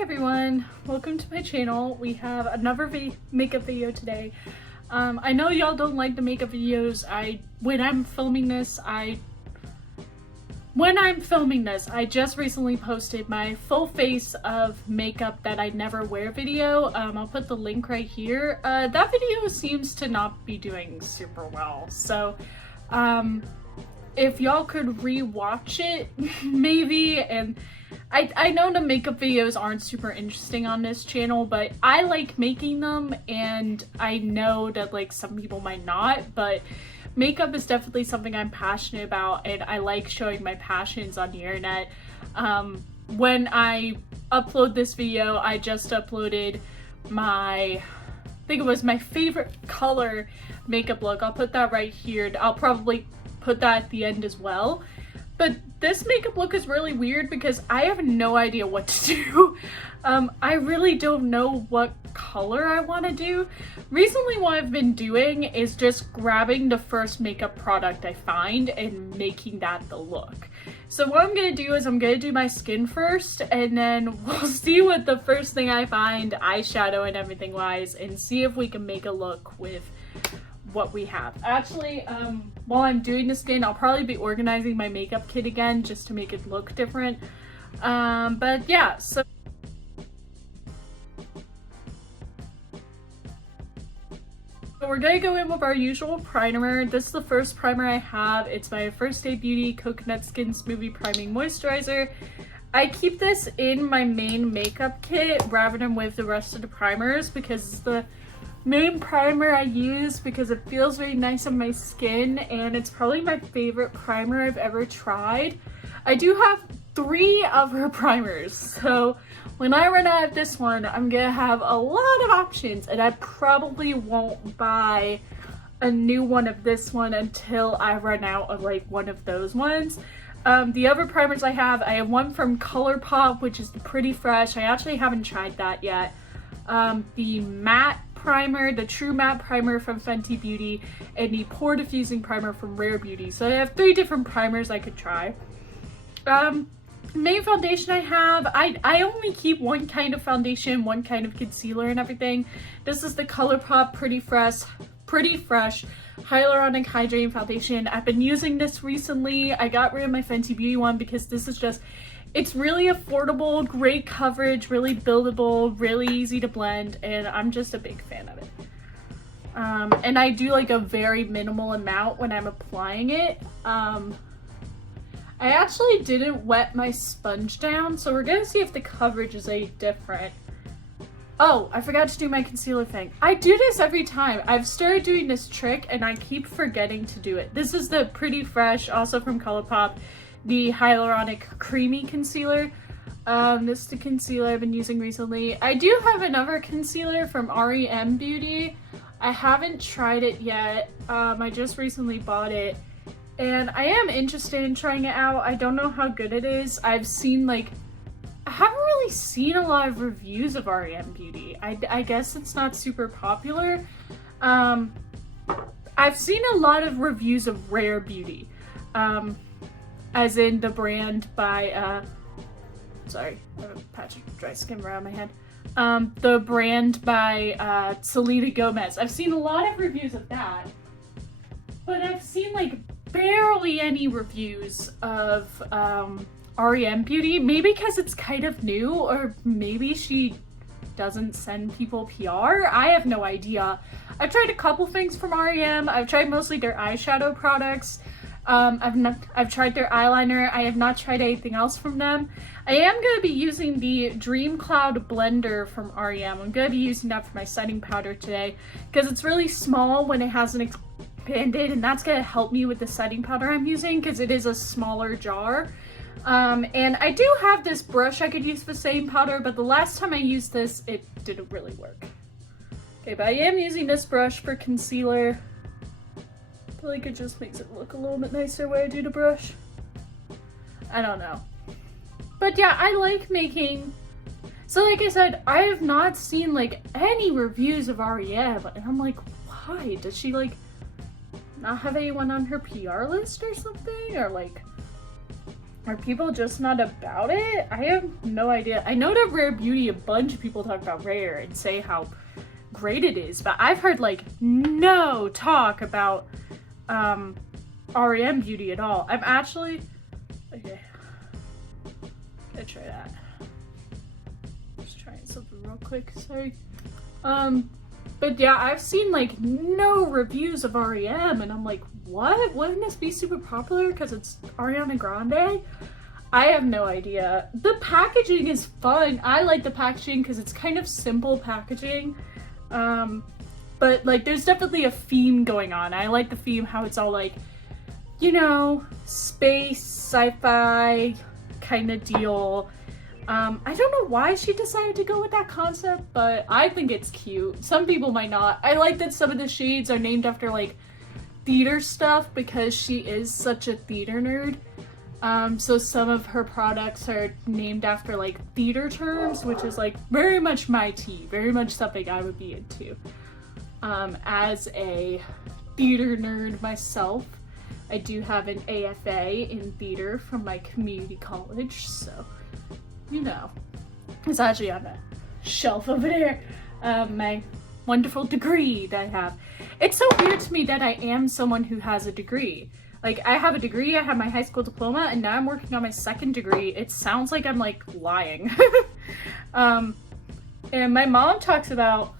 Hi everyone, welcome to my channel. We have another makeup video today. I know y'all don't like the makeup videos. When I'm filming this, I just recently posted my full face of makeup that I never wear video. I'll put the link right here. That video seems to not be doing super well, so if y'all could re-watch it maybe. And I know the makeup videos aren't super interesting on this channel, but I like making them, and I know that like some people might not, but makeup is definitely something I'm passionate about, and I like showing my passions on the internet. When I upload this video, I just uploaded I think it was my favorite color makeup look. I'll put that right here. I'll probably put that at the end as well. But this makeup look is really weird because I have no idea what to do. I really don't know what color I want to do. Recently what I've been doing is just grabbing the first makeup product I find and making that the look. So what I'm going to do is I'm going to do my skin first, and then we'll see what the first thing I find, eyeshadow and everything wise, and see if we can make a look with what we have. Actually, while I'm doing the skin, I'll probably be organizing my makeup kit again just to make it look different. But yeah, so we're gonna go in with our usual primer. This is the first primer I have. It's my Fenty Beauty Coconut Skin Smoothie Priming Moisturizer. I keep this in my main makeup kit rather than with the rest of the primers because it's the main primer I use because it feels very nice on my skin, and it's probably my favorite primer I've ever tried. I do have 3 other primers, so when I run out of this one, I'm gonna have a lot of options, and I probably won't buy a new one of this one until I run out of like one of those ones. The other primers I have one from ColourPop, which is the Pretty Fresh. I actually haven't tried that yet. The matte primer, the True Matte primer from Fenty Beauty, and the Pore Diffusing primer from Rare Beauty. So I have 3 different primers I could try. Main foundation I have, I only keep one kind of foundation, one kind of concealer and everything. This is the ColourPop Pretty Fresh Hyaluronic Hydrating Foundation. I've been using this recently. I got rid of my Fenty Beauty one because this is just, it's really affordable, great coverage, really buildable, really easy to blend, and I'm just a big fan of it. And I do like a very minimal amount when I'm applying it. I actually didn't wet my sponge down, so we're gonna see if the coverage is any different. Oh, I forgot to do my concealer thing. I do this every time. I've started doing this trick and I keep forgetting to do it. This is the Pretty Fresh, also from ColourPop, the Hyaluronic Creamy Concealer. This is the concealer I've been using recently. I do have another concealer from REM Beauty. I haven't tried it yet. I just recently bought it, and I am interested in trying it out. I don't know how good it is. I haven't really seen a lot of reviews of REM Beauty. I guess it's not super popular. I've seen a lot of reviews of Rare Beauty. As in the brand by, sorry, I have a patch of dry skin around my head. The brand by Selena Gomez. I've seen a lot of reviews of that, but I've seen like barely any reviews of REM Beauty. Maybe because it's kind of new, or maybe she doesn't send people PR. I have no idea. I've tried a couple things from REM. I've tried mostly their eyeshadow products. I've tried their eyeliner. I have not tried anything else from them. I am going to be using the Dream Cloud blender from REM. I'm going to be using that for my setting powder today because it's really small when it hasn't expanded, and that's going to help me with the setting powder I'm using because it is a smaller jar. And I do have this brush I could use for setting powder, but the last time I used this, it didn't really work. Okay, but I am using this brush for concealer. I feel like it just makes it look a little bit nicer when I do the brush. I don't know. But yeah, I like making... So like I said, I have not seen like any reviews of REM, and I'm like, why? Does she like not have anyone on her PR list or something? Or like, Are people just not about it? I have no idea. I know that Rare Beauty, a bunch of people talk about Rare and say how great it is, but I've heard like no talk about REM Beauty at all. I'm actually okay. Gonna try that. Just trying something real quick. Sorry. But yeah, I've seen like no reviews of REM, and I'm like, what? Wouldn't this be super popular because it's Ariana Grande? I have no idea. The packaging is fun. I like the packaging because it's kind of simple packaging. But like there's definitely a theme going on. I like the theme, how it's all like, you know, space, sci-fi kind of deal. I don't know why she decided to go with that concept, but I think it's cute. Some people might not. I like that some of the shades are named after like theater stuff because she is such a theater nerd. So some of her products are named after like theater terms, which is like very much my tea, very much something I would be into. As a theater nerd myself, I do have an AFA in theater from my community college, so you know, it's actually on the shelf over there. My wonderful degree that I have. It's so weird to me that I am someone who has a degree. Like, I have a degree, I have my high school diploma, and now I'm working on my second degree. It sounds like I'm, like, lying. And my mom talks about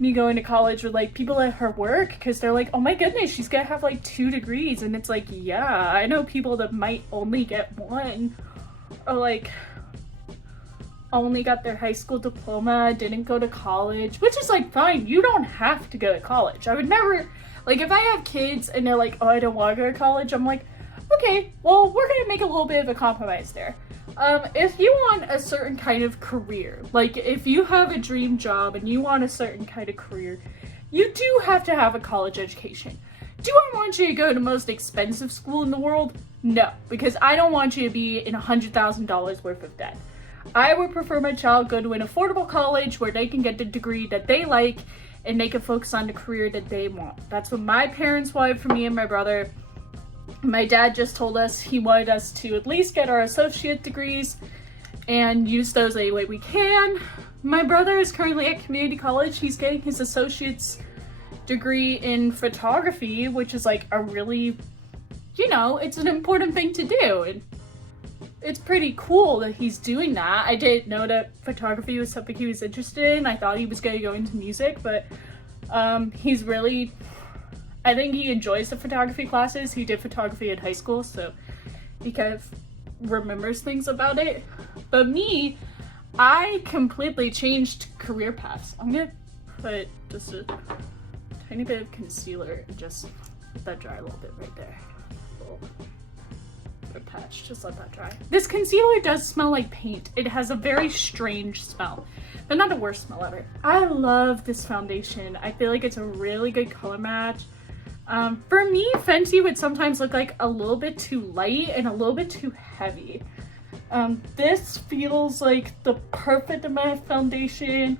me going to college with, like, people at her work, because they're like, oh my goodness, she's gonna have, like, 2 degrees. And it's like, yeah, I know people that might only get 1. Or, like, only got their high school diploma, didn't go to college, which is like fine. You don't have to go to college. I would never, like, if I have kids and they're like, oh, I don't want to go to college, I'm like, okay, well, we're gonna make a little bit of a compromise there. If you want a certain kind of career, like if you have a dream job and you want a certain kind of career, you do have to have a college education. Do I want you to go to the most expensive school in the world? No, because I don't want you to be in $100,000 worth of debt. I would prefer my child go to an affordable college where they can get the degree that they like and they can focus on the career that they want. That's what my parents wanted for me and my brother. My dad just told us he wanted us to at least get our associate degrees and use those any way we can. My brother is currently at community college. He's getting his associate's degree in photography, which is like a really, you know, it's an important thing to do. And it's pretty cool that he's doing that. I didn't know that photography was something he was interested in. I thought he was going to go into music, but he's really, I think he enjoys the photography classes. He did photography in high school, so he kind of remembers things about it. But me, I completely changed career paths. I'm going to put just a tiny bit of concealer and just let that dry a little bit right there. Patch, just let that dry. This concealer does smell like paint. It has a very strange smell, but not the worst smell ever. I love this foundation. I feel like it's a really good color match. For me, Fenty would sometimes look like a little bit too light and a little bit too heavy. This feels like the perfect amount of foundation,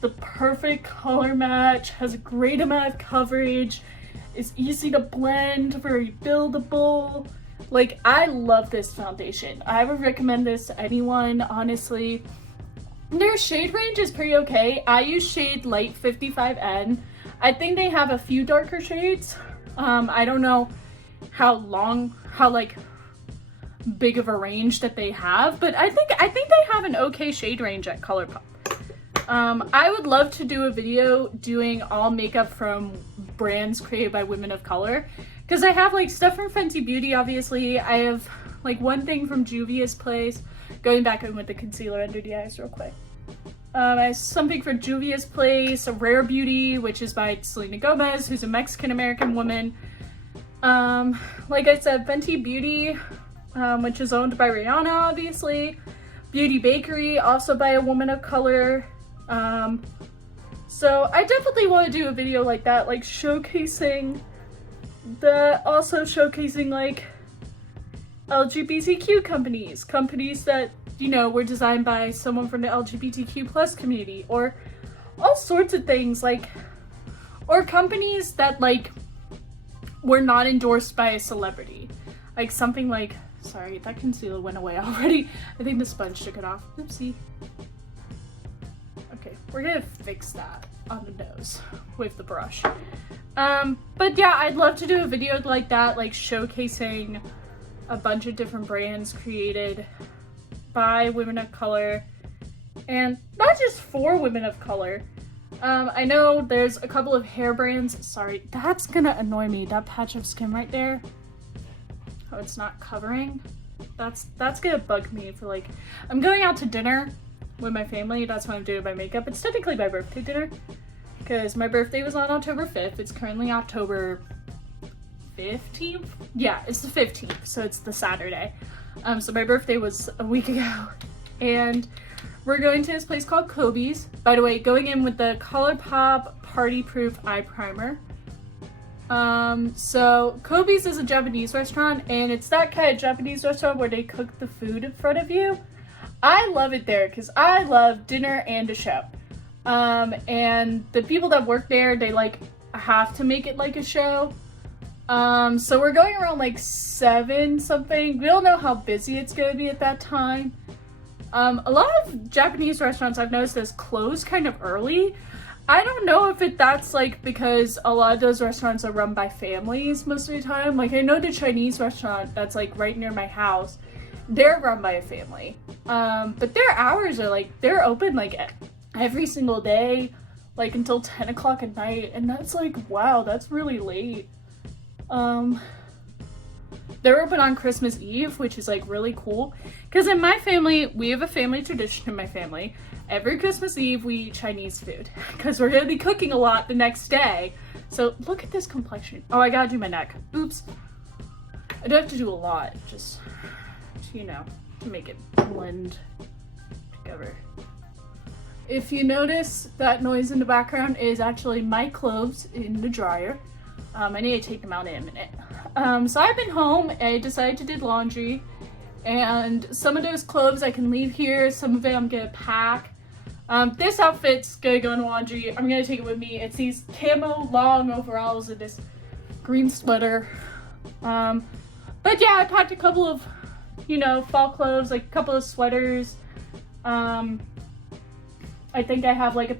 the perfect color match, has a great amount of coverage, is easy to blend, very buildable. Like, I love this foundation. I would recommend this to anyone, honestly. Their shade range is pretty okay. I use shade light 55N. I think they have a few darker shades. I don't know how like big of a range that they have, but I think they have an okay shade range at ColourPop. I would love to do a video doing all makeup from brands created by women of color. Because I have like stuff from Fenty Beauty, obviously. I have like one thing from Juvia's place. Going back in with the concealer under the eyes real quick. I have something from Juvia's place, a Rare Beauty, which is by Selena Gomez, who's a Mexican-American woman. Like I said, Fenty Beauty, which is owned by Rihanna, obviously. Beauty Bakery, also by a woman of color. So I definitely want to do a video like that, like showcasing like LGBTQ companies that, you know, were designed by someone from the LGBTQ plus community, or all sorts of things, like, or companies that like were not endorsed by a celebrity, like something like Sorry, that concealer went away already. I think the sponge took it off. Oopsie. Okay, we're gonna fix that on the nose with the brush. But yeah, I'd love to do a video like that, like showcasing a bunch of different brands created by women of color, and not just for women of color. I know there's a couple of hair brands. Sorry, that's gonna annoy me, that patch of skin right there. Oh, it's not covering. That's gonna bug me for like, I'm going out to dinner with my family. That's why I'm doing my makeup. It's technically my birthday dinner because my birthday was on October 5th. It's currently October 15th. Yeah, it's the 15th, so it's the Saturday. So my birthday was a week ago, and we're going to this place called Kobe's. By the way, going in with the ColourPop Party Proof Eye Primer. So Kobe's is a Japanese restaurant, and it's that kind of Japanese restaurant where they cook the food in front of you. I love it there because I love dinner and a show. And the people that work there, they like have to make it like a show. So we're going around like 7 something. We don't know how busy it's gonna be at that time. A lot of Japanese restaurants I've noticed is closed kind of early. I don't know if that's like because a lot of those restaurants are run by families most of the time. Like I know the Chinese restaurant that's like right near my house, they're run by a family. But their hours are like, they're open like every single day, like until 10 o'clock at night. And that's like, wow, that's really late. They're open on Christmas Eve, which is like really cool. Because in my family, we have a family tradition in my family. Every Christmas Eve, we eat Chinese food. Because we're going to be cooking a lot the next day. So look at this complexion. Oh, I gotta do my neck. Oops. I do have to do a lot, just, you know, to make it blend together. If you notice, that noise in the background is actually my clothes in the dryer. I need to take them out in a minute. So I've been home, I decided to do laundry, and some of those clothes I can leave here, some of it I'm gonna pack. This outfit's gonna go in laundry. I'm gonna take it with me. It's these camo long overalls and this green sweater. But yeah, I packed a couple of, you know, fall clothes, like a couple of sweaters. I think I have like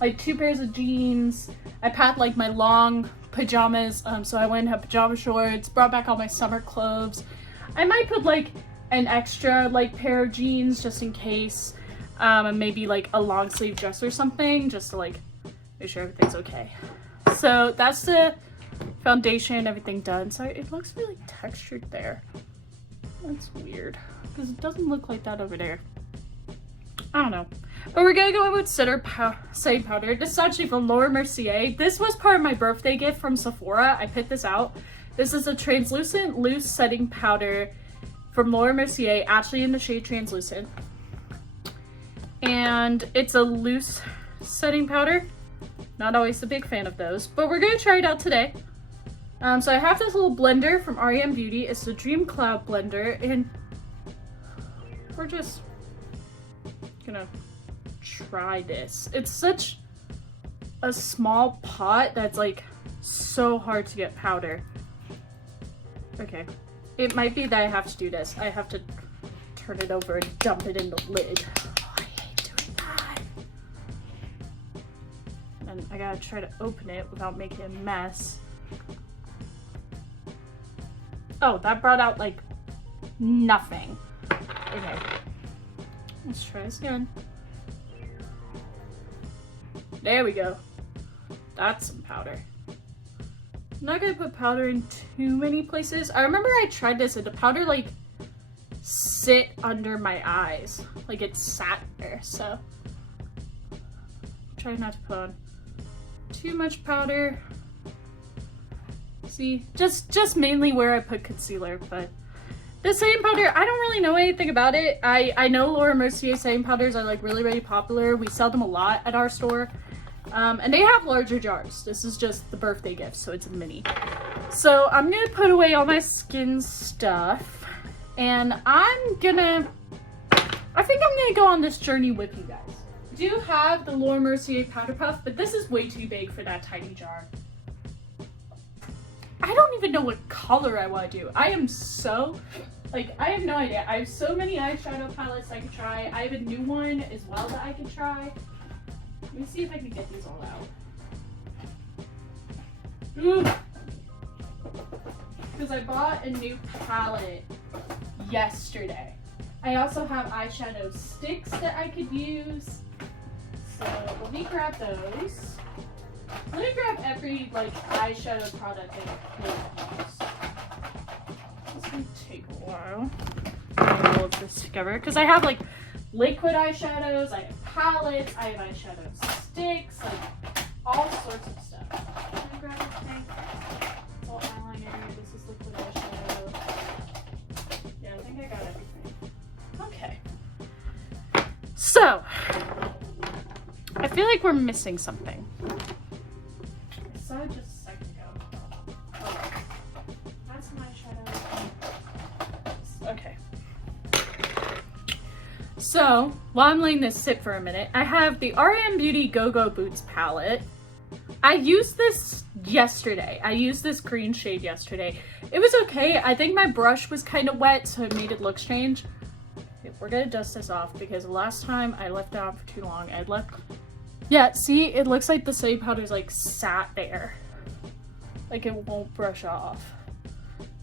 like 2 pairs of jeans. I packed like my long pajamas, so I went and had pajama shorts, brought back all my summer clothes. I might put like an extra like pair of jeans just in case, and maybe like a long sleeve dress or something just to like make sure everything's okay. So that's the foundation, everything done. So it looks really textured there. That's weird because it doesn't look like that over there. I don't know. But we're gonna go in with setting powder. This is actually from Laura Mercier. This was part of my birthday gift from Sephora. I picked this out. This is a translucent loose setting powder from Laura Mercier, actually in the shade translucent. And it's a loose setting powder. Not always a big fan of those, but we're gonna try it out today. So I have this little blender from Fenty Beauty. It's the Dream Cloud blender, and we're just gonna try this. It's such a small pot that's like so hard to get powder. Okay, it might be that I have to do this. I have to turn it over and dump it in the lid. Oh, I hate doing that. And I gotta try to open it without making a mess. Oh, that brought out like nothing. Okay, let's try this again. There we go. That's some powder. I'm not gonna put powder in too many places. I remember I tried this and the powder like sit under my eyes. Like it sat there, so try not to put on too much powder. See, just mainly where I put concealer, but the setting powder, I don't really know anything about it. I know Laura Mercier setting powders are like really, really popular. We sell them a lot at our store. And they have larger jars. This is just the birthday gift, so it's a mini. So I'm gonna put away all my skin stuff, and I think I'm gonna go on this journey with you guys. I do have the Laura Mercier powder puff, but this is way too big for that tiny jar. I don't even know what color I want to do. I am so Like, I have no idea. I have so many eyeshadow palettes I could try. I have a new one as well that I could try. Let me see if I can get these all out. Because I bought a new palette yesterday. I also have eyeshadow sticks that I could use. So let me grab those. Let me grab every like eyeshadow product I could use. This may take a while. All of this together because I have like liquid eyeshadows, I have palettes, I have eyeshadow sticks, like all sorts of stuff. Can I grab everything? It's all eyeliner. This is liquid eyeshadow. Yeah, I think I got everything. Okay. So, I feel like we're missing something. I saw it just a second ago. Oh, that's my shadow. Okay. So, while I'm letting this sit for a minute, I have the REM Beauty Go-Go Boots palette. I used this yesterday. I used this green shade yesterday. It was okay. I think my brush was kind of wet, so it made it look strange. Okay, we're gonna dust this off because last time I left it on for too long. I left... Yeah, see? It looks like the setting powder's like sat there. Like it won't brush off.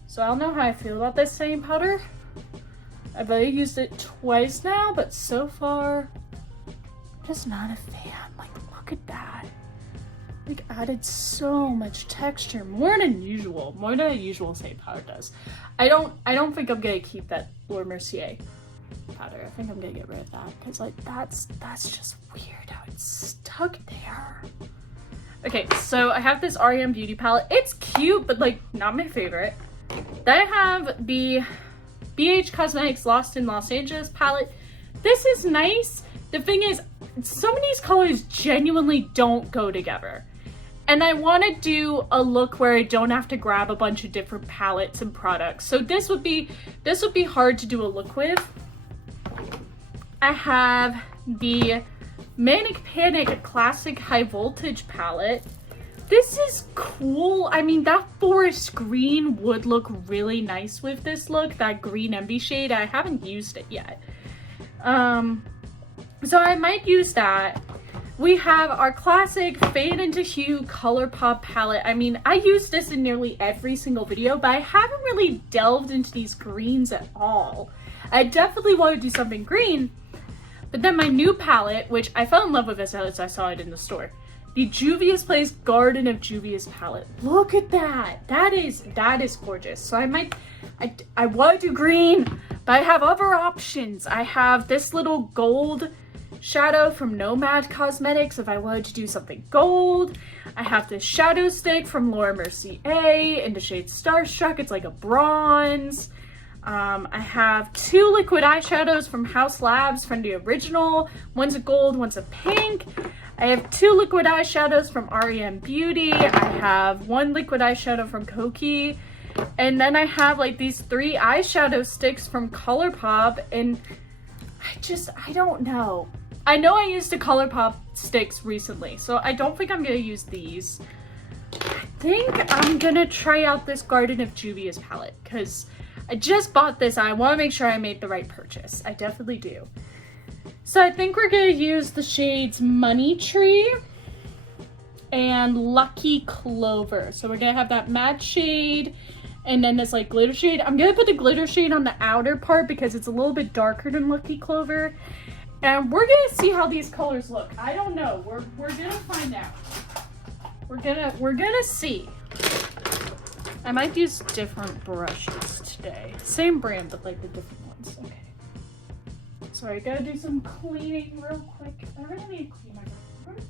So I don't know how I feel about this setting powder. I've already used it twice now, but so far, I'm just not a fan. Like, look at that. Like, added so much texture, more than usual a usual setting powder does. I don't think I'm gonna keep that Laura Mercier powder. I think I'm gonna get rid of that because like that's just weird how it's stuck there. Okay, so I have this REM Beauty palette. It's cute, but like not my favorite. Then I have the BH Cosmetics Lost in Los Angeles palette. This is nice. The thing is, some of these colors genuinely don't go together. And I want to do a look where I don't have to grab a bunch of different palettes and products. So this would be hard to do a look with. I have the Manic Panic Classic High Voltage palette. This is cool. I mean, that forest green would look really nice with this look. That green envy shade. I haven't used it yet. So I might use that. We have our classic Fade into Hue ColourPop palette. I mean, I use this in nearly every single video, but I haven't really delved into these greens at all. I definitely want to do something green, but then my new palette, which I fell in love with as I saw it in the store, the Juvia's Place Garden of Juvia's palette. Look at that. That is gorgeous. So I want to do green, but I have other options. I have this little gold shadow from Nomad Cosmetics if I wanted to do something gold. I have this shadow stick from Laura Mercier in the shade Starstruck. It's like a bronze. I have two liquid eyeshadows from House Labs from the original. One's a gold, one's a pink. I have two liquid eyeshadows from REM Beauty. I have one liquid eyeshadow from Koki. And then I have like these three eyeshadow sticks from ColourPop. And I don't know. I know I used the ColourPop sticks recently, so I don't think I'm gonna use these. I think I'm gonna try out this Garden of Juvia's palette because I just bought this and I want to make sure I made the right purchase. I definitely do. So I think we're gonna use the shades Money Tree and Lucky Clover. So we're gonna have that matte shade and then this like glitter shade. I'm gonna put the glitter shade on the outer part because it's a little bit darker than Lucky Clover. And we're gonna see how these colors look. I don't know. We're gonna find out. We're gonna see. I might use different brushes today. Same brand, but like the different ones. Okay. Sorry, gotta do some cleaning real quick. I really need to clean my brush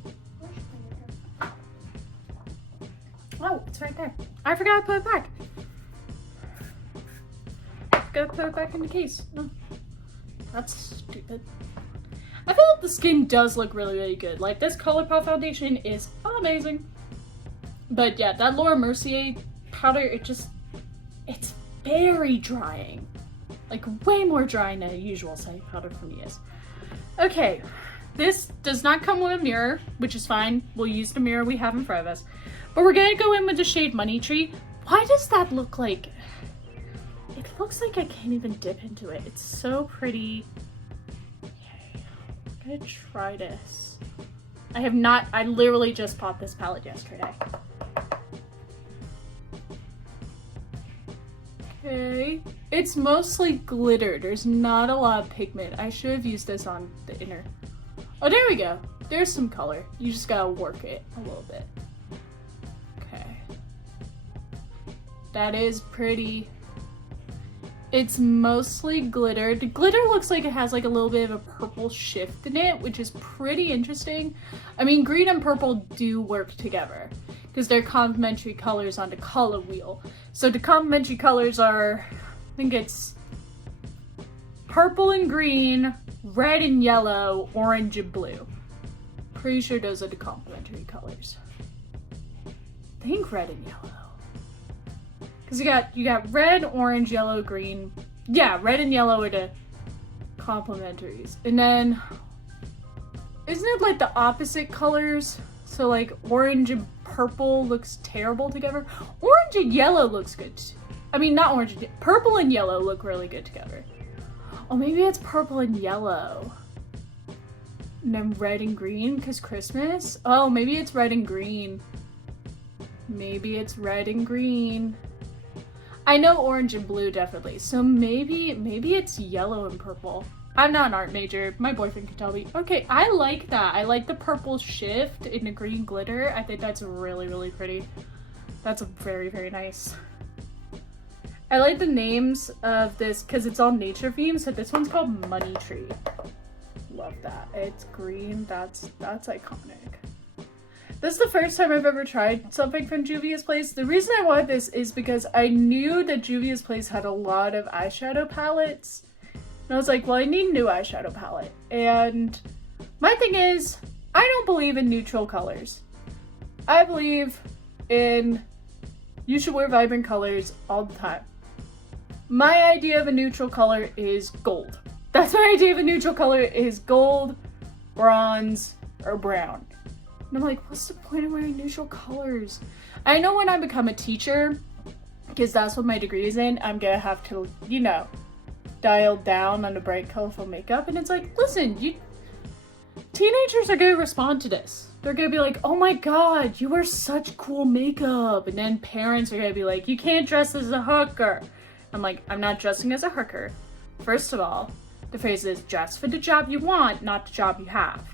cleaner. Oh, it's right there. I forgot to put it back. Gotta put it back in the case. Oh, that's stupid. I feel like the skin does look really, really good. Like, this ColourPop foundation is amazing. But yeah, that Laura Mercier powder, it's very drying. Like, way more drying than a usual setting powder for me is. Okay, this does not come with a mirror, which is fine. We'll use the mirror we have in front of us. But we're gonna go in with the shade Money Tree. Why does that look like... It looks like I can't even dip into it. It's so pretty. Okay, I'm gonna try this. I literally just bought this palette yesterday. Okay, it's mostly glitter. There's not a lot of pigment. I should have used this on the inner. Oh, there we go. There's some color. You just gotta work it a little bit. Okay. That is pretty. It's mostly glitter. The glitter looks like it has like a little bit of a purple shift in it, which is pretty interesting. I mean, green and purple do work together because they're complementary colors on the color wheel. So the complementary colors are, I think it's purple and green, red and yellow, orange and blue. Pretty sure those are the complementary colors. I think red and yellow. Because you got red, orange, yellow, green. Yeah, red and yellow are the complementaries. And then, isn't it like the opposite colors? So like orange and purple looks terrible together. Orange and yellow looks good. I mean, not orange, purple and yellow look really good together. Oh, maybe it's purple and yellow. And then red and green because Christmas. Oh, maybe it's red and green. Maybe it's red and green. I know orange and blue definitely, so maybe it's yellow and purple. I'm not an art major, my boyfriend can tell me. Okay, I like that. I like the purple shift in the green glitter. I think that's really, really pretty. That's very, very nice. I like the names of this because it's all nature themed, so this one's called Money Tree. Love that. It's green, that's iconic. This is the first time I've ever tried something from Juvia's Place. The reason I wanted this is because I knew that Juvia's Place had a lot of eyeshadow palettes. And I was like, well, I need a new eyeshadow palette. And my thing is, I don't believe in neutral colors. I believe in you should wear vibrant colors all the time. My idea of a neutral color is gold. That's my idea of a neutral color is gold, bronze, or brown. And I'm like, what's the point of wearing neutral colors? I know when I become a teacher, because that's what my degree is in, I'm gonna have to, you know, dial down on the bright, colorful makeup. And it's like, listen, teenagers are gonna respond to this. They're gonna be like, oh my god, you wear such cool makeup. And then parents are gonna be like, you can't dress as a hooker. I'm like, I'm not dressing as a hooker. First of all, the phrase is dress for the job you want, not the job you have.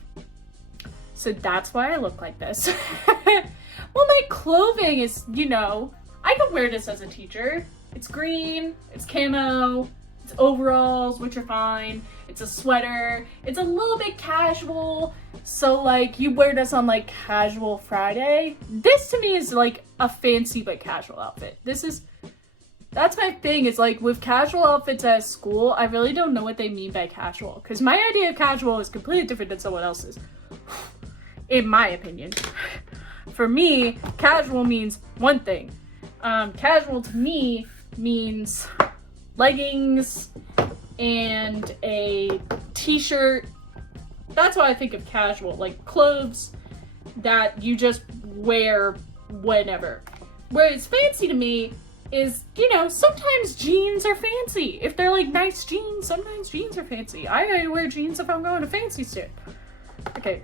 So that's why I look like this. Well, my clothing is, you know, I could wear this as a teacher. It's green, it's camo, it's overalls, which are fine. It's a sweater, it's a little bit casual. So like you wear this on like casual Friday. This to me is like a fancy but casual outfit. That's my thing, is like with casual outfits at school, I really don't know what they mean by casual. Because my idea of casual is completely different than someone else's. In my opinion. For me, casual means one thing. Casual to me means leggings and a t-shirt. That's what I think of casual, like clothes that you just wear whenever. Whereas fancy to me is, you know, sometimes jeans are fancy. If they're like nice jeans, sometimes jeans are fancy. I wear jeans if I'm going to fancy shit. Okay.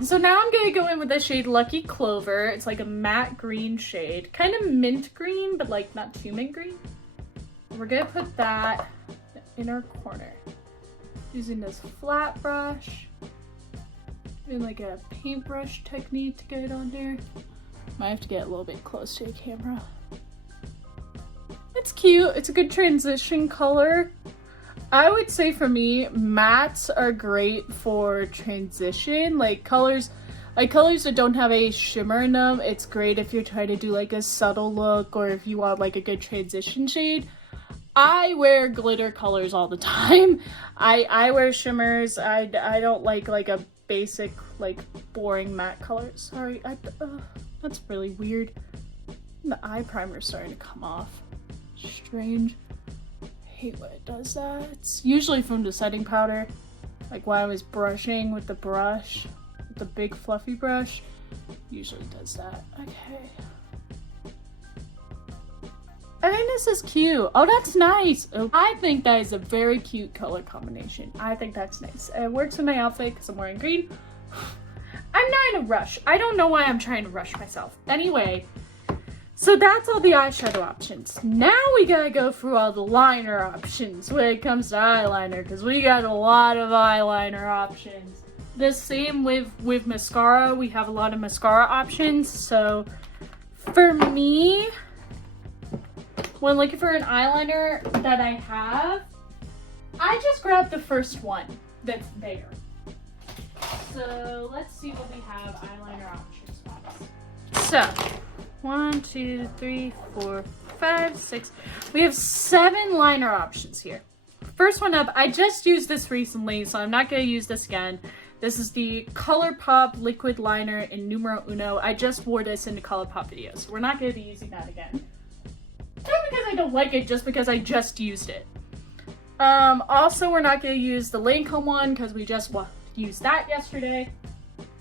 So now I'm going to go in with the shade Lucky Clover. It's like a matte green shade. Kind of mint green, but like not too mint green. We're going to put that in our corner. Using this flat brush. Doing like a paintbrush technique to get it on there. Might have to get a little bit close to the camera. It's cute. It's a good transition color. I would say for me, mattes are great for transition, like colors that don't have a shimmer in them. It's great if you're trying to do like a subtle look or if you want like a good transition shade. I wear glitter colors all the time. I wear shimmers. I don't like a basic like boring matte color. Sorry, that's really weird. The eye primer's starting to come off. Strange. Hate when it does that. It's usually from the setting powder, like when I was brushing with the brush, with the big fluffy brush, usually does that. Okay. I think this is cute. Oh, that's nice. Oh, I think that is a very cute color combination. I think that's nice. It works with my outfit because I'm wearing green. I'm not in a rush. I don't know why I'm trying to rush myself. Anyway, so that's all the eyeshadow options. Now we gotta go through all the liner options when it comes to eyeliner, because we got a lot of eyeliner options. The same with mascara. We have a lot of mascara options. So for me, when looking for an eyeliner that I have, I just grab the first one that's there. So let's see what we have eyeliner options wise. So 1, 2, 3, 4, 5, 6. We have 7 liner options here. First one up, I just used this recently, so I'm not going to use this again. This is the ColourPop liquid liner in numero uno. I just wore this in the ColourPop video, so we're not going to be using that again. Not because I don't like it, just because I just used it. Also, we're not going to use the Lancome one because we just used that yesterday.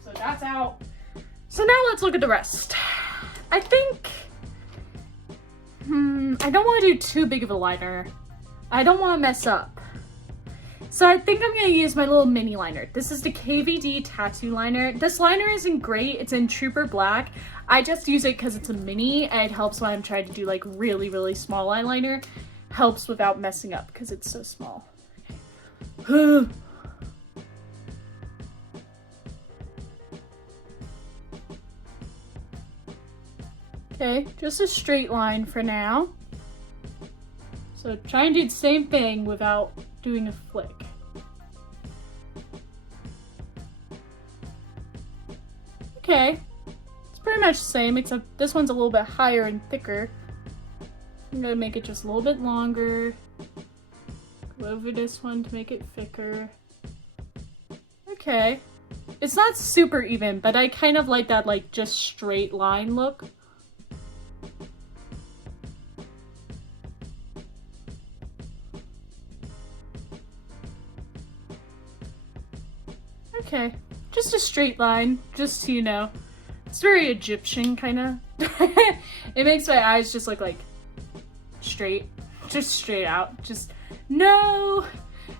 So that's out. So now let's look at the rest. I think, I don't want to do too big of a liner. I don't want to mess up. So I think I'm going to use my little mini liner. This is the KVD tattoo liner. This liner isn't great. It's in Trooper Black. I just use it because it's a mini and it helps when I'm trying to do like really, really small eyeliner. Helps without messing up because it's so small. Okay. Okay, just a straight line for now. So try and do the same thing without doing a flick. Okay, it's pretty much the same, except this one's a little bit higher and thicker. I'm gonna make it just a little bit longer. Go over this one to make it thicker. Okay. It's not super even, but I kind of like that like just straight line look. Okay, just a straight line, just so you know. It's very Egyptian, kind of. It makes my eyes just look like straight, just straight out, just no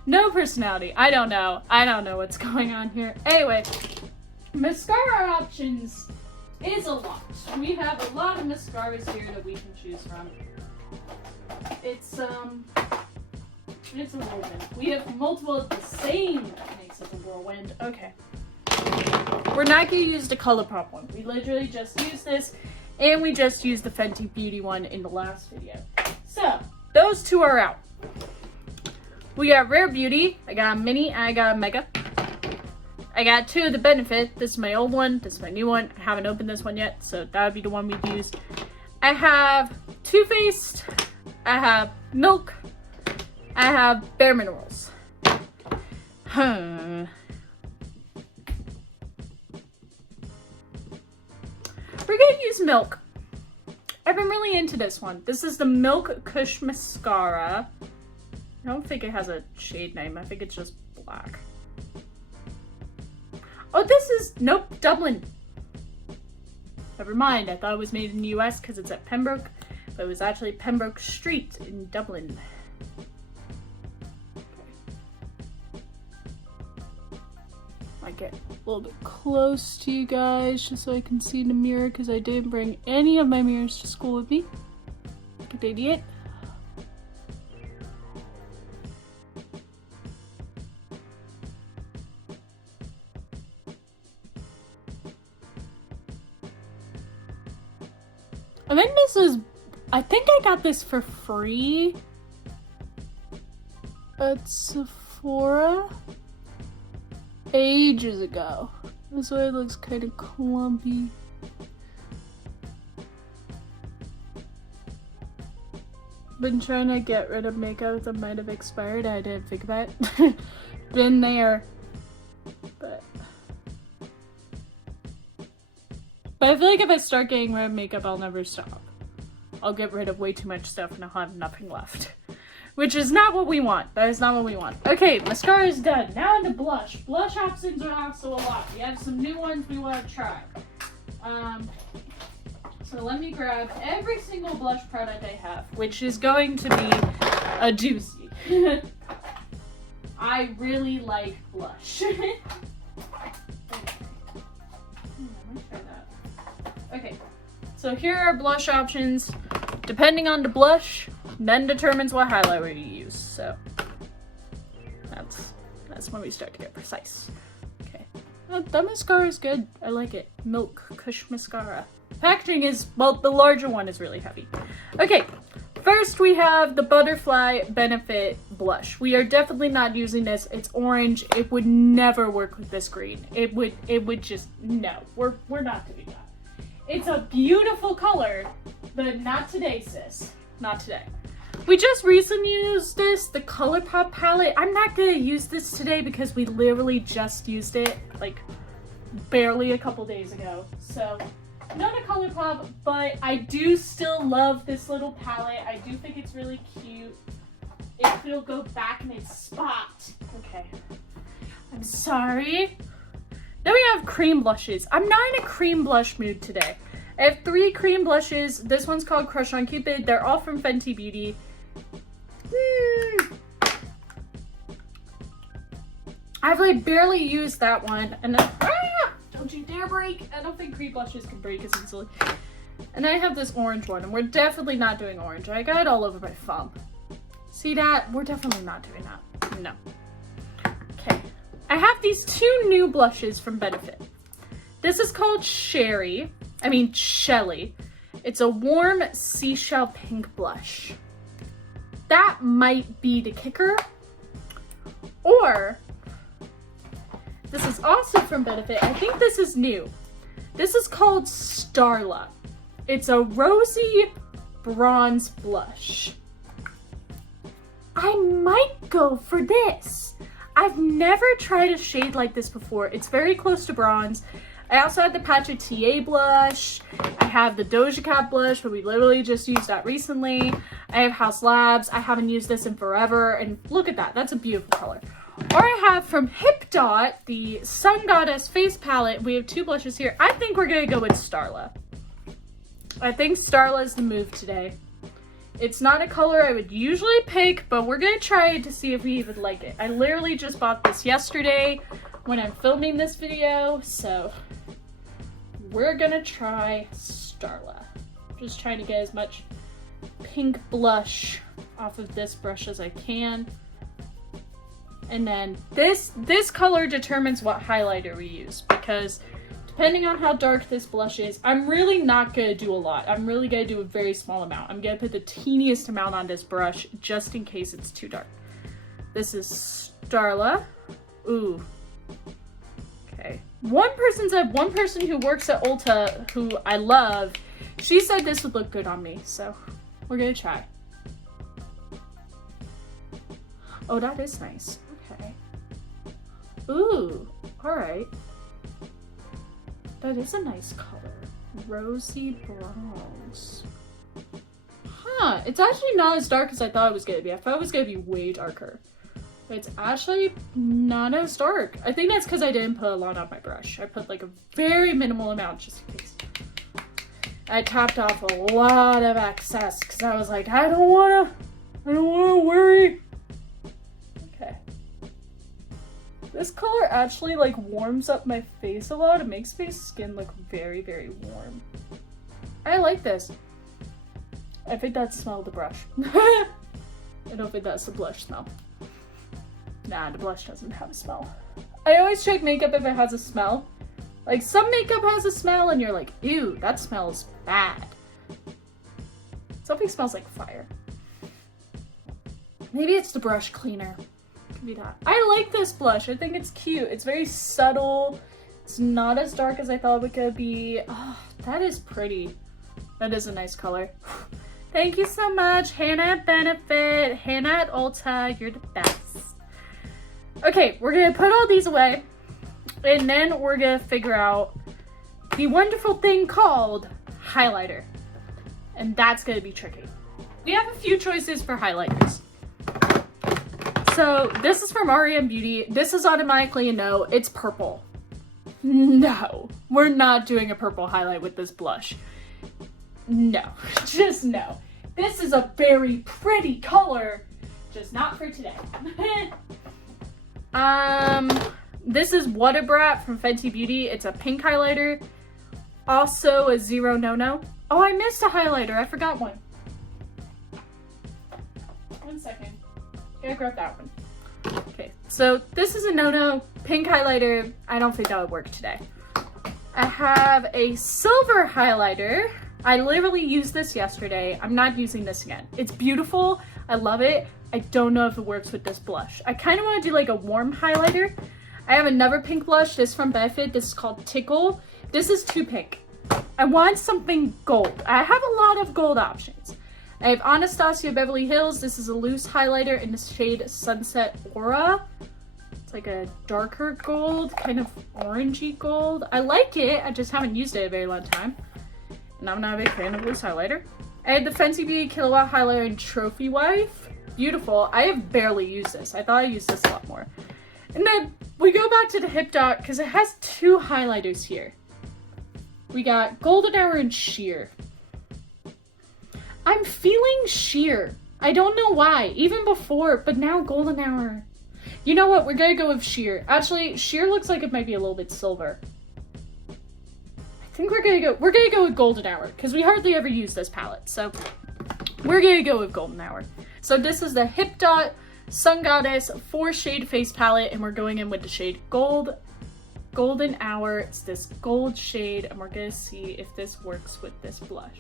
personality. I don't know what's going on here. Anyway, mascara options is a lot. We have a lot of mascaras here that we can choose from. It's a whirlwind. We have multiple of the same makes it a whirlwind. Okay. We're not going to use the ColourPop one. We literally just used this, and we just used the Fenty Beauty one in the last video. So, those two are out. We got Rare Beauty. I got a mini, and I got a mega. I got 2 of the Benefit. This is my old one. This is my new one. I haven't opened this one yet, so that would be the one we'd use. I have Too Faced. I have Milk. I have Bare Minerals. We're gonna use Milk. I've been really into this one. This is the Milk Kush Mascara. I don't think it has a shade name. I think it's just black. Oh, this is, nope, Dublin. Never mind, I thought it was made in the US because it's at Pembroke, but it was actually Pembroke Street in Dublin. Might get a little bit close to you guys just so I can see in the mirror because I didn't bring any of my mirrors to school with me. Like an idiot. I think I got this for free at Sephora ages ago. That's why it looks kind of clumpy. Been trying to get rid of makeup that might have expired. I didn't think about it. Been there. But I feel like if I start getting rid of makeup, I'll never stop. I'll get rid of way too much stuff and I'll have nothing left. Which is not what we want. That is not what we want. Okay, mascara is done. Now into blush. Blush options are also a lot. We have some new ones we want to try. So let me grab every single blush product I have, which is going to be a doozy. I really like blush. Okay, so here are blush options. Depending on the blush, then determines what highlighter you use. So that's when we start to get precise. Okay, that mascara is good. I like it. Milk Kush mascara. Packaging is, well, the larger one is really heavy. Okay, first we have the Butterfly Benefit blush. We are definitely not using this. It's orange. It would never work with this green. It would just, no. We're not doing that. It's a beautiful color, but not today, sis. Not today. We just recently used this, the ColourPop palette. I'm not gonna use this today because we literally just used it, like, barely a couple days ago. So, not a ColourPop, but I do still love this little palette. I do think it's really cute. It'll go back in its spot. Okay. I'm sorry. Then we have cream blushes. I'm not in a cream blush mood today. I have 3 cream blushes. This one's called Crush on Cupid. They're all from Fenty Beauty. I've like barely used that one. And then, don't you dare break. I don't think cream blushes can break as easily. And I have this orange one, and we're definitely not doing orange. I got it all over my thumb. See that? We're definitely not doing that. No. Okay. I have these 2 new blushes from Benefit. This is called Shelly. It's a warm seashell pink blush. That might be the kicker. Or, this is also from Benefit. I think this is new. This is called Starla. It's a rosy bronze blush. I might go for this. I've never tried a shade like this before. It's very close to bronze. I also have the Patcha TA blush. I have the Doja Cat blush, but we literally just used that recently. I have House Labs. I haven't used this in forever. And look at that. That's a beautiful color. Or I have from Hip Dot, the Sun Goddess face palette. We have 2 blushes here. I think we're going to go with Starla. I think Starla is the move today. It's not a color I would usually pick, but we're going to try it to see if we even like it. I literally just bought this yesterday when I'm filming this video, so we're going to try Starla. Just trying to get as much pink blush off of this brush as I can. And then this color determines what highlighter we use, because depending on how dark this blush is, I'm really not going to do a lot. I'm really going to do a very small amount. I'm going to put the teeniest amount on this brush just in case it's too dark. This is Starla. Ooh. Okay. One person who works at Ulta, who I love, she said this would look good on me, so we're going to try. Oh, that is nice. Okay. Ooh. All right. That is a nice color. Rosy bronze. Huh. It's actually not as dark as I thought it was going to be. I thought it was going to be way darker. But it's actually not as dark. I think that's because I didn't put a lot on my brush. I put like a very minimal amount just in case. I tapped off a lot of excess because I was like, I don't want to worry. Okay. This color actually like warms up my face a lot. It makes my skin look very, very warm. I like this. I think that's the smell of the brush. I don't think that's the blush smell. Nah, the blush doesn't have a smell. I always check makeup if it has a smell. Like some makeup has a smell and you're like, ew, that smells bad. Something smells like fire. Maybe it's the brush cleaner. Could be that. I like this blush. I think it's cute. It's very subtle. It's not as dark as I thought it could be. Oh, that is pretty. That is a nice color. Thank you so much, Hannah at Benefit, Hannah at Ulta. You're the best. Okay, we're gonna put all these away, and then we're gonna figure out the wonderful thing called highlighter. And that's gonna be tricky. We have a few choices for highlighters. So this is from R.E.M. Beauty. This is automatically a no. It's purple. No, we're not doing a purple highlight with this blush. No, just no. This is a very pretty color, just not for today. This is What a Brat from Fenty Beauty. It's a pink highlighter. Also a Zero No-No. Oh, I missed a highlighter. I forgot one. 1 second. Gotta grab that one. Okay, so this is a no-no. Pink highlighter. I don't think that would work today. I have a silver highlighter. I literally used this yesterday. I'm not using this again. It's beautiful. I love it. I don't know if it works with this blush. I kind of want to do like a warm highlighter. I have another pink blush. This is from Benefit. This is called Tickle. This is too pink. I want something gold. I have a lot of gold options. I have Anastasia Beverly Hills. This is a loose highlighter in the shade Sunset Aura. It's like a darker gold, kind of orangey gold. I like it. I just haven't used it a very long time. And I'm not a big fan of loose highlighter. I had the Fenty Beauty Kilowatt highlighter in Trophy Wife. Beautiful. I have barely used this. I thought I used this a lot more. And then we go back to the Hip Dot because it has two highlighters here. We got Golden Hour and Sheer. I'm feeling Sheer. I don't know why. Even before, but now Golden Hour. You know what? We're gonna go with Sheer. Actually, Sheer looks like it might be a little bit silver. I think we're gonna go with Golden Hour because we hardly ever use this palette. So we're gonna go with Golden Hour. So this is the Hip Dot Sun Goddess 4-shade face palette, and we're going in with the shade Golden Hour. It's this gold shade, and we're gonna see if this works with this blush.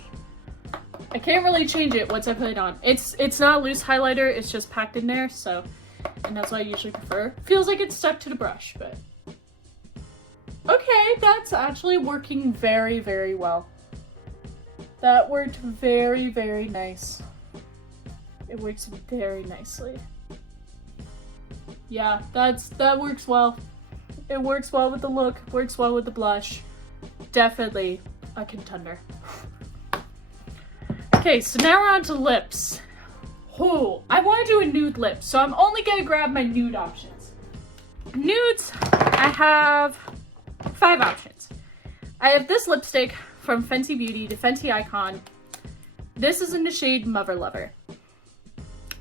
I can't really change it once I put it on. It's not a loose highlighter, it's just packed in there, so, and that's what I usually prefer. Feels like it's stuck to the brush, but. Okay, that's actually working very, very well. That worked very, very nice. It works very nicely. Yeah, that works well. It works well with the look, works well with the blush. Definitely a contender. Okay, so now we're on to lips. Oh, I want to do a nude lip, so I'm only gonna grab my nude options. Nudes, I have 5 options. I have this lipstick from Fenty Beauty, the Fenty Icon. This is in the shade Mother Lover.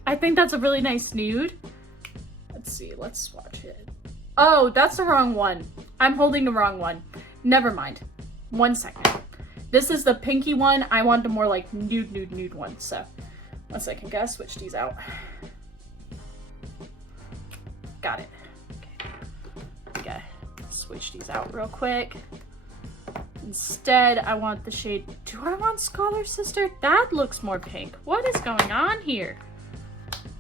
I think that's a really nice nude. Let's see, let's swatch it. Oh, that's the wrong one. I'm holding the wrong one. Never mind. 1 second. This is the pinky one. I want the more like nude one. So 1 second, gotta switch these out. Got it. Okay. Gotta switch these out real quick. Instead, I want the shade. Do I want Scholar Sister? That looks more pink. What is going on here?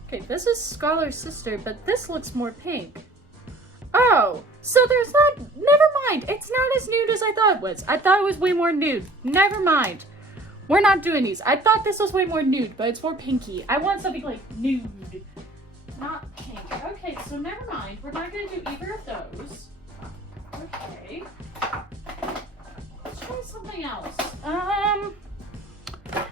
Okay, this is Scholar Sister, but this looks more pink. Oh, so there's not, never mind. It's not as nude as I thought it was. I thought it was way more nude. Never mind. We're not doing these. I thought this was way more nude, but it's more pinky. I want something like nude, not pink. Okay, so never mind. We're not gonna do either of those. Okay. Let's try something else.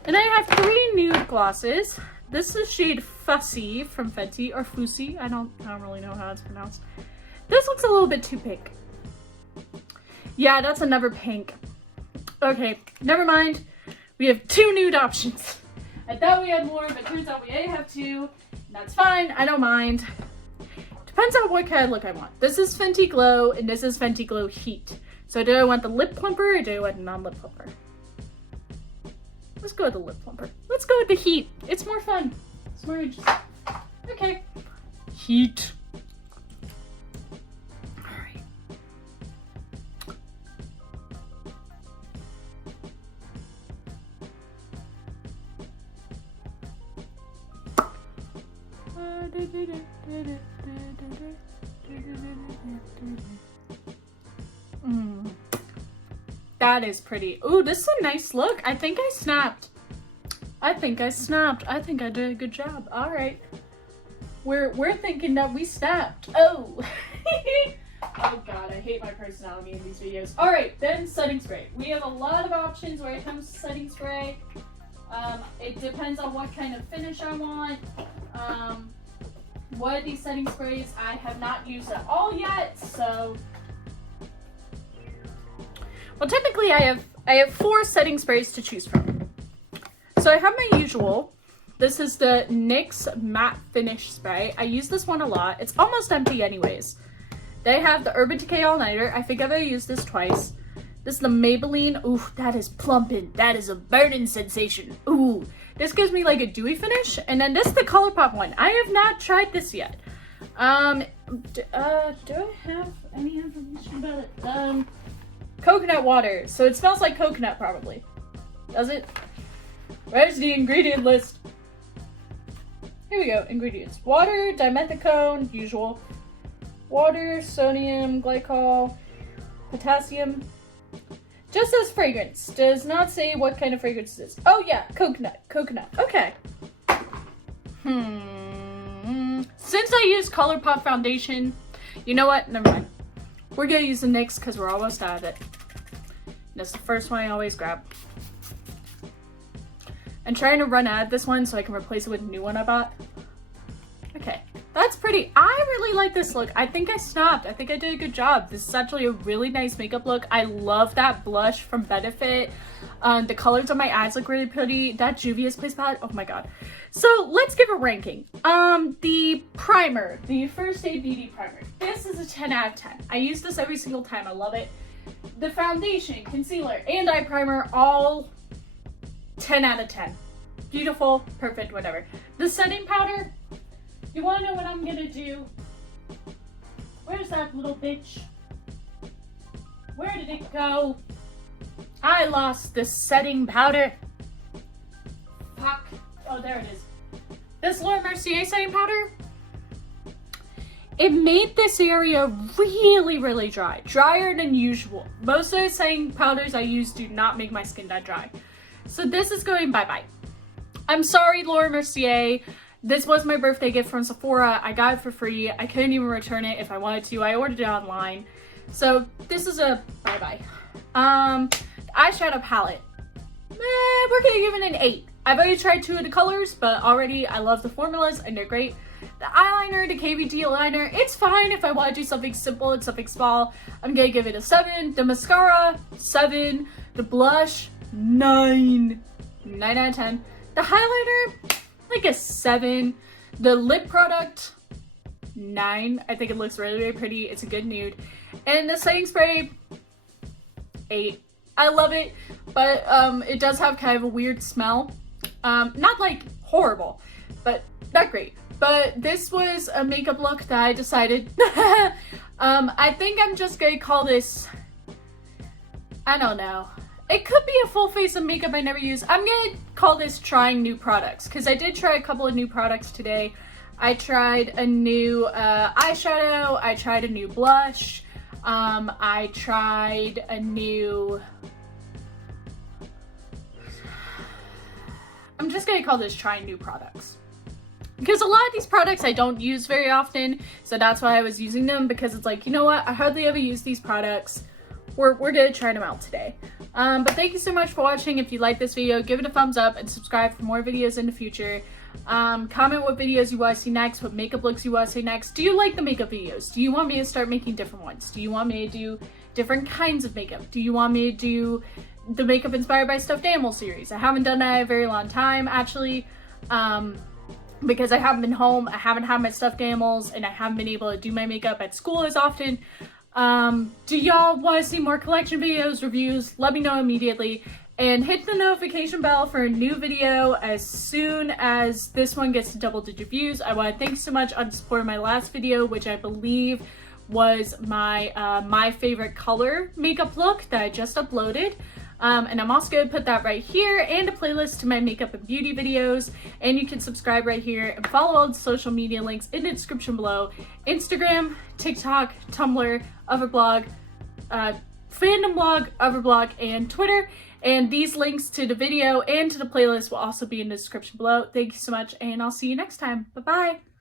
And I have 3 nude glosses. This is shade Fussy from Fenty, or Fussy. I don't really know how it's pronounced. This looks a little bit too pink. Yeah, that's another pink. Okay, never mind. We have 2 nude options. I thought we had more, but turns out we only have 2. That's fine, I don't mind. Depends on what kind of look I want. This is Fenty Glow, and this is Fenty Glow Heat. So do I want the lip plumper, or do I want the non-lip plumper? Let's go with the lip plumper. Let's go with the Heat. It's more fun. It's more interesting. Okay. Heat. That is pretty. Ooh, this is a nice look. I think I snapped. I think I did a good job. All right. We're thinking that we snapped. Oh. Oh god, I hate my personality in these videos. All right, then setting spray. We have a lot of options when it comes to setting spray. It depends on what kind of finish I want. One of these setting sprays I have not used at all yet, so. Well, technically I have 4 setting sprays to choose from. So I have my usual. This is the NYX Matte Finish Spray. I use this one a lot. It's almost empty anyways. They have the Urban Decay All Nighter. I think I've already used this twice. This is the Maybelline. Ooh, that is plumping. That is a burning sensation. Ooh, this gives me like a dewy finish. And then this is the ColourPop one. I have not tried this yet. Do I have any information about it? Coconut water. So it smells like coconut probably. Does it? Where's the ingredient list? Here we go. Ingredients. Water, dimethicone, usual. Water, sodium, glycol, potassium. Just says fragrance. Does not say what kind of fragrance it is. Oh yeah, coconut. Coconut. Okay. Since I use ColourPop foundation, you know what? Never mind. We're gonna use the NYX because we're almost out of it. That's the first one I always grab. I'm trying to run out of this one so I can replace it with a new one I bought. Okay, that's pretty. I really like this look. I think I snapped. I think I did a good job. This is actually a really nice makeup look. I love that blush from Benefit. The colors on my eyes look really pretty. That Juvia's Place palette, oh my god. So let's give a ranking. The primer, the First Aid Beauty primer. This is a 10 out of 10. I use this every single time. I love it. The foundation, concealer, and eye primer, all 10 out of 10. Beautiful, perfect, whatever. The setting powder, you want to know what I'm gonna do? Where's that little bitch? Where did it go? I lost the setting powder. Fuck. Oh, there it is. This Laura Mercier setting powder, it made this area really, really dry. Drier than usual. Most of the setting powders I use do not make my skin that dry. So this is going bye-bye. I'm sorry, Laura Mercier. This was my birthday gift from Sephora. I got it for free. I couldn't even return it if I wanted to. I ordered it online. So this is a bye-bye. Eyeshadow palette. We're gonna give it an 8. I've already tried 2 of the colors, but already I love the formulas and they're great. The eyeliner, the KVD liner, it's fine if I want to do something simple and something small. I'm gonna give it a 7. The mascara, 7. The blush, 9. 9 out of 10. The highlighter, like a 7. The lip product, 9. I think it looks really, really pretty. It's a good nude. And the setting spray, 8. I love it, but it does have kind of a weird smell. Not like horrible, but not great. But this was a makeup look that I decided, I think I'm just gonna call this, I don't know. It could be a full face of makeup I never use. I'm gonna call this trying new products, because I did try a couple of new products today. I tried a new eyeshadow, I tried a new blush, I tried a new, I'm just gonna call this trying new products. Because a lot of these products I don't use very often, so that's why I was using them, because it's like, you know what, I hardly ever use these products. We're gonna try them out today. But thank you so much for watching. If you like this video, give it a thumbs up and subscribe for more videos in the future. Comment what videos you want to see next, what makeup looks you want to see next. Do you like the makeup videos? Do you want me to start making different ones? Do you want me to do different kinds of makeup? Do you want me to do the makeup inspired by stuffed animal series? I haven't done that in a very long time, actually. Because I haven't been home, I haven't had my stuffed animals, and I haven't been able to do my makeup at school as often. Do y'all want to see more collection videos, reviews? Let me know immediately. And hit the notification bell for a new video as soon as this one gets to double-digit views. I want to thank you so much on supporting my last video, which I believe was my my favorite color makeup look that I just uploaded. And I'm also going to put that right here and a playlist to my makeup and beauty videos. And you can subscribe right here and follow all the social media links in the description below. Instagram, TikTok, Tumblr, Overblog, Fandom Blog, Overblog, and Twitter. And these links to the video and to the playlist will also be in the description below. Thank you so much, and I'll see you next time. Bye-bye!